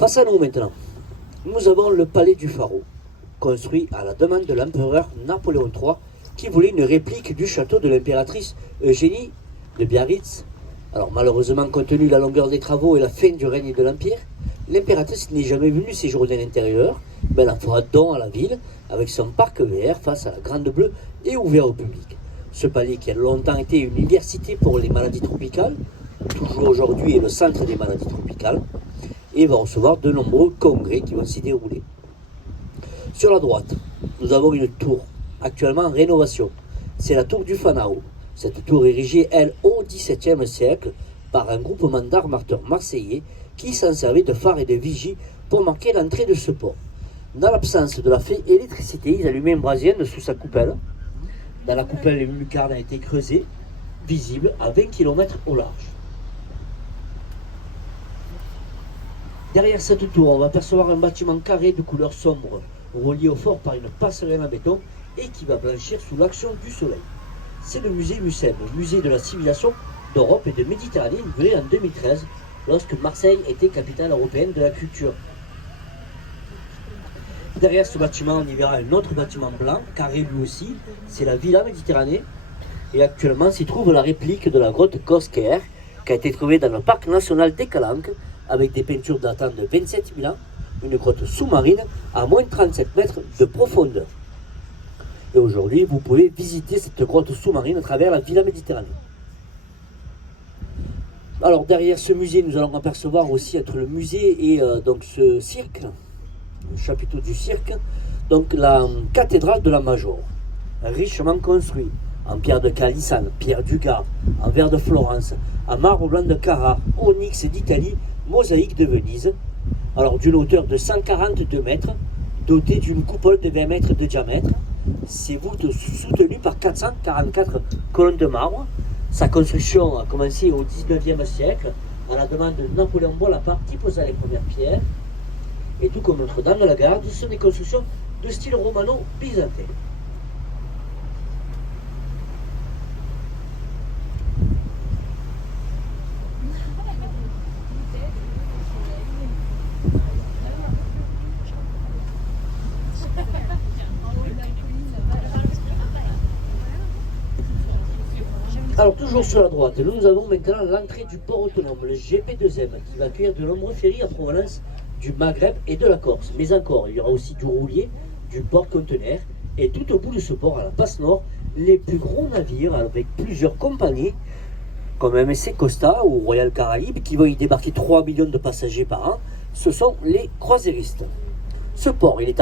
Face à nous maintenant, nous avons le palais du Pharaon, construit à la demande de l'empereur Napoléon III, qui voulait une réplique du château de l'impératrice Eugénie de Biarritz. Alors malheureusement, compte tenu de la longueur des travaux et la fin du règne de l'Empire, l'impératrice n'est jamais venue séjourner à l'intérieur, mais elle en fera don à la ville, avec son parc vert face à la Grande Bleue et ouvert au public. Ce palais qui a longtemps été une université pour les maladies tropicales, toujours aujourd'hui est le centre des maladies tropicales, et va recevoir de nombreux congrès qui vont s'y dérouler. Sur la droite, nous avons une tour, actuellement en rénovation. C'est la tour du Fanao. Cette tour érigée, elle, au XVIIe siècle, par un groupement d'armateurs marseillais qui s'en servait de phare et de vigie pour marquer l'entrée de ce port. Dans l'absence de la fée électricité, ils allumaient une brasienne sous sa coupelle. Dans la coupelle, une lucarne a été creusée, visible à 20 km au large. Derrière cette tour, on va apercevoir un bâtiment carré de couleur sombre, relié au fort par une passerelle en béton et qui va blanchir sous l'action du soleil. C'est le musée Mucem, musée de la civilisation d'Europe et de Méditerranée, ouvert en 2013, lorsque Marseille était capitale européenne de la culture. Derrière ce bâtiment, on y verra un autre bâtiment blanc, carré lui aussi, c'est la Villa Méditerranée, et actuellement s'y trouve la réplique de la grotte Cosquer, qui a été trouvée dans le parc national des Calanques, avec des peintures datant de 27 000 ans, une grotte sous-marine à moins de 37 mètres de profondeur. Et aujourd'hui, vous pouvez visiter cette grotte sous-marine à travers la Villa Méditerranée. Alors derrière ce musée, nous allons apercevoir aussi entre le musée et donc ce cirque, le chapiteau du cirque, donc la cathédrale de la Major, richement construite en pierre de Calissane, pierre du Gard, en verre de Florence, en marbre blanc de Carrare, onyx d'Italie, mosaïque de Venise, alors d'une hauteur de 142 mètres, dotée d'une coupole de 20 mètres de diamètre. Ces voûtes soutenues par 444 colonnes de marbre. Sa construction a commencé au 19e siècle, à la demande de Napoléon Bonaparte, qui posa les premières pierres. Et tout comme Notre-Dame de la Garde, ce sont des constructions de style romano-byzantin. Alors toujours sur la droite, nous avons maintenant l'entrée du port autonome, le GP2M, qui va accueillir de nombreux ferries en provenance du Maghreb et de la Corse. Mais encore, il y aura aussi du roulier, du port-conteneur, et tout au bout de ce port, à la passe nord, les plus gros navires avec plusieurs compagnies, comme MSC Costa ou Royal Caraïbes, qui vont y débarquer 3 millions de passagers par an, ce sont les croisiéristes. Ce port, il est à